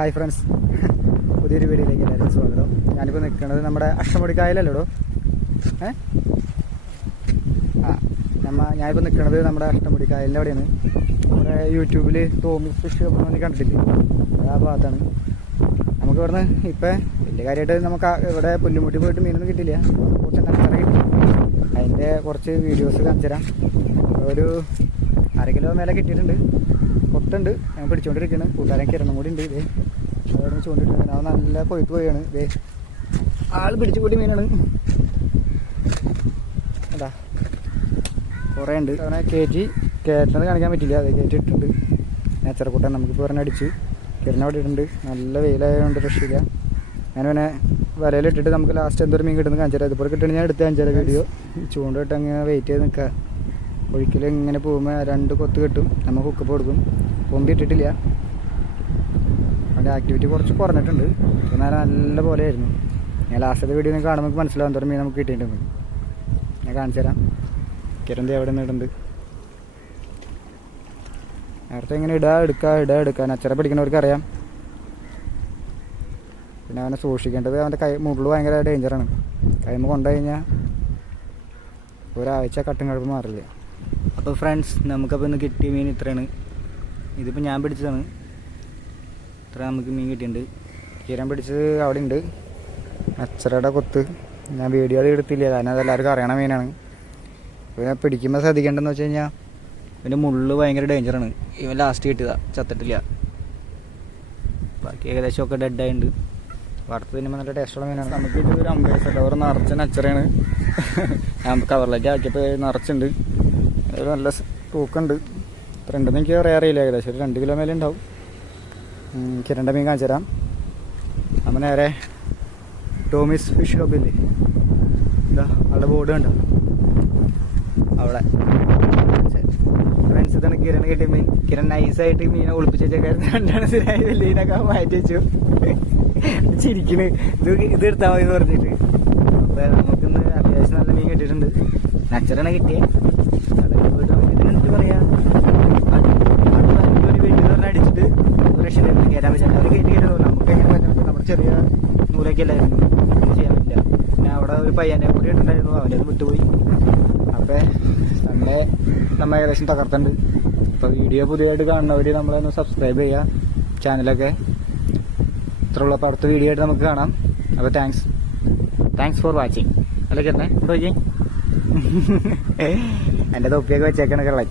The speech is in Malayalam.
ഹായ് ഫ്രണ്ട്സ്, പുതിയൊരു വീഡിയോയിലേക്ക് എല്ലാവരും സ്വാഗതം. ഞാനിപ്പോൾ നിൽക്കുന്നത് നമ്മുടെ അഷ്ടമുടിക്കായലല്ലോ. ഞാനിപ്പോൾ നിൽക്കുന്നത് നമ്മുടെ അഷ്ടമുടിക്കായലിൻ്റെ അവിടെയാണ്. നമ്മുടെ യൂട്യൂബിൽ തോമസ് ഫിഷ് എന്ന് കണ്ടിട്ടില്ലേ, ആ ഭാഗത്താണ്. നമുക്ക് ഇവിടുന്ന് ഇപ്പം വലിയ കാര്യമായിട്ട് നമുക്ക് ഇവിടെ പുല്ലുമുട്ടി പോയിട്ട് മീനൊന്നും കിട്ടില്ല. കുറച്ച് നച്ചറ കിട്ടി. അതിൻ്റെ കുറച്ച് വീഡിയോസ് കാണിച്ചു തരാം. ഒരു 1/2 കിലോ മേലെ കിട്ടിയിട്ടുണ്ട്. കൊട്ടുണ്ട്, ഞാൻ പിടിച്ചുകൊണ്ടിരിക്കുകയാണ്. കൂട്ടുകാരൻ കിരണം കൂടി ഉണ്ട്. ഇതേ അവിടെ ചൂണ്ടിട്ടുണ്ട്. അത് നല്ല കൊഴുത്ത് പോയാണ്. ഇതേ ആൾ പിടിച്ചു കൂടി മീനാണ്. അതാ കുറേ ഉണ്ട്. അങ്ങനെ കയറ്റുന്നത് കാണിക്കാൻ പറ്റില്ല. അത് കയറ്റിയിട്ടുണ്ട്. നേച്ചറക്കൂട്ടൻ നമുക്കിപ്പോൾ ഒരെണ്ണം അടിച്ച് കിരണ അവിടെ ഇട്ടുണ്ട്. നല്ല വെയിലായതുകൊണ്ട് രക്ഷയില്ല. ഞാനിങ്ങനെ വലയിലിട്ടിട്ട് നമുക്ക് ലാസ്റ്റ് എന്തൊരു മീൻ കിട്ടുന്നത് കാണിച്ചു തരാം. അതുപോലെ കിട്ടുന്നത് ഞാൻ എടുത്ത് കാണിച്ചു തരാം വീഡിയോ. ചൂണ്ടിട്ട് അങ്ങനെ വെയിറ്റ് ചെയ്ത് നിൽക്കുക. ഒഴിക്കൽ ഇങ്ങനെ പോകുമ്പോൾ 2 കൊത്ത് കിട്ടും. നമ്മൾ ഹുക്കപ്പ് കൊടുക്കും. പൊന്തി ഇട്ടിട്ടില്ല. അതിൻ്റെ ആക്ടിവിറ്റി കുറച്ച് കുറഞ്ഞിട്ടുണ്ട്. എന്നാൽ നല്ല പോലെ ആയിരുന്നു. ഞാൻ ലാസ്റ്റത്തെ വീഡിയോ നിങ്ങൾക്ക് കാണുമ്പോൾ മനസ്സിലാവും എന്തോരം മീൻ നമുക്ക് കിട്ടിയിട്ടുണ്ട്. ഞാൻ കാണിച്ചു തരാം. കിരന്തി എവിടെ നിന്ന് ഇടുന്നുണ്ട്. നേരത്തെ ഇങ്ങനെ എടുക്കുക. നച്ചറ പിടിക്കുന്നവർക്ക് അറിയാം. പിന്നെ അവനെ സൂക്ഷിക്കേണ്ടത് അവൻ്റെ മുള്ളു ഭയങ്കര ഡേഞ്ചറാണ്. കൈമ കൊണ്ടുകഴിഞ്ഞാൽ ഒരാഴ്ച കട്ടും കഴുപ്പ് മാറില്ല. അപ്പോൾ ഫ്രണ്ട്സ്, നമുക്കപ്പോൾ ഇന്ന് കിട്ടിയ മീൻ ഇത്രയാണ്. ഇതിപ്പോൾ ഞാൻ പിടിച്ചതാണ്. ഇത്ര നമുക്ക് മീൻ കിട്ടിയിട്ടുണ്ട്. കിരൺ പിടിച്ചത് അവിടെ ഉണ്ട്. അച്ചറയുടെ കൊത്ത് ഞാൻ വീഡിയോ എടുത്തില്ല, കാരണം അതെല്ലാവർക്കും അറിയണ മീനാണ്. ഇവനെ പിടിക്കുമ്പോൾ ശ്രദ്ധിക്കേണ്ടതെന്ന് വെച്ച് കഴിഞ്ഞാൽ ഇവൻ്റെ മുള്ളു ഭയങ്കര ഡേഞ്ചറാണ്. ഇവൻ ലാസ്റ്റ് കിട്ടിയതാണ്, ചത്തിട്ടില്ല. ബാക്കി ഏകദേശമൊക്കെ ഡെഡായിട്ടുണ്ട്. വറുത്ത് തിന്നുമ്പോൾ നല്ല ടേസ്റ്റുള്ള മീനാണ്. നമുക്ക് ഇതൊരു 50 കവർ നിറച്ച നച്ചറയാണ്. ഞാൻ കവറിലേക്ക് ആക്കിയപ്പോൾ നിറച്ചുണ്ട്. ഒരു നല്ല തൂക്കുണ്ട്. ഇത്ര ഉണ്ടെന്ന് എനിക്ക് അറിയില്ല. ഏകദേശം ഒരു 2 കിലോ മേലെ ഉണ്ടാവും. കിരണ്ട മീൻ കാണിച്ചു തരാം. നമ്മൾ നേരെ ടോമീസ് ഫിഷ് ക്ലബ്ബില്ലേ, എന്താ അവിടെ ബോർഡ് കണ്ടോ അവിടെ. ഫ്രണ്ട്സ്, ഇതാണ് കിരൺ കിട്ടിയ മീൻ. കിരൺ നൈസായിട്ട് മീനെ ഒളിപ്പിച്ച് വെച്ചേക്കായിരുന്നു. 2 സ്ഥിരമായി വലിയതിനൊക്കെ മാറ്റി വെച്ചു. ചിരിക്കണ്. ഇത് എടുത്താൽ മതി എന്ന് പറഞ്ഞിട്ട്. അപ്പോൾ നമുക്കിന്ന് അത്യാവശ്യം നല്ല മീൻ കിട്ടിയിട്ടുണ്ട്. നച്ചറാണ് കിട്ടിയത്. ഇതിനെന്ത് പറയാ, ഒരു വീട്ടിൽ പറഞ്ഞാൽ അടിച്ചിട്ട് രക്ഷയിലായിരുന്നു. കയറാൻ പറ്റില്ല. അവർ കയറ്റിയല്ലോ. നമുക്ക് എങ്ങനെ പറ്റാൻ പറ്റും? നമ്മുടെ ചെറിയ നൂലൊക്കെ അല്ലായിരുന്നു. ഒന്നും ചെയ്യാൻ പറ്റില്ല. പിന്നെ അവിടെ ഒരു പയ്യനെ കൂടി ഇട്ടുണ്ടായിരുന്നു. അവനത് വിട്ടുപോയി. അപ്പോൾ നമ്മൾ ഏകദേശം തകർത്തുണ്ട്. അപ്പോൾ വീഡിയോ പുതിയതായിട്ട് കാണുന്നവർ നമ്മളൊന്ന് സബ്സ്ക്രൈബ് ചെയ്യുക, ചാനലൊക്കെ. ഇത്രയുള്ള അപ്പോൾ അടുത്ത വീഡിയോ ആയിട്ട് നമുക്ക് കാണാം. അപ്പോൾ താങ്ക്സ് ഫോർ വാച്ചിങ്. അല്ലേ ചേട്ടനെ ഇവിടെ നോക്കി. എൻ്റെ തൊപ്പിയൊക്കെ വെച്ചേക്കണ ചൂട്.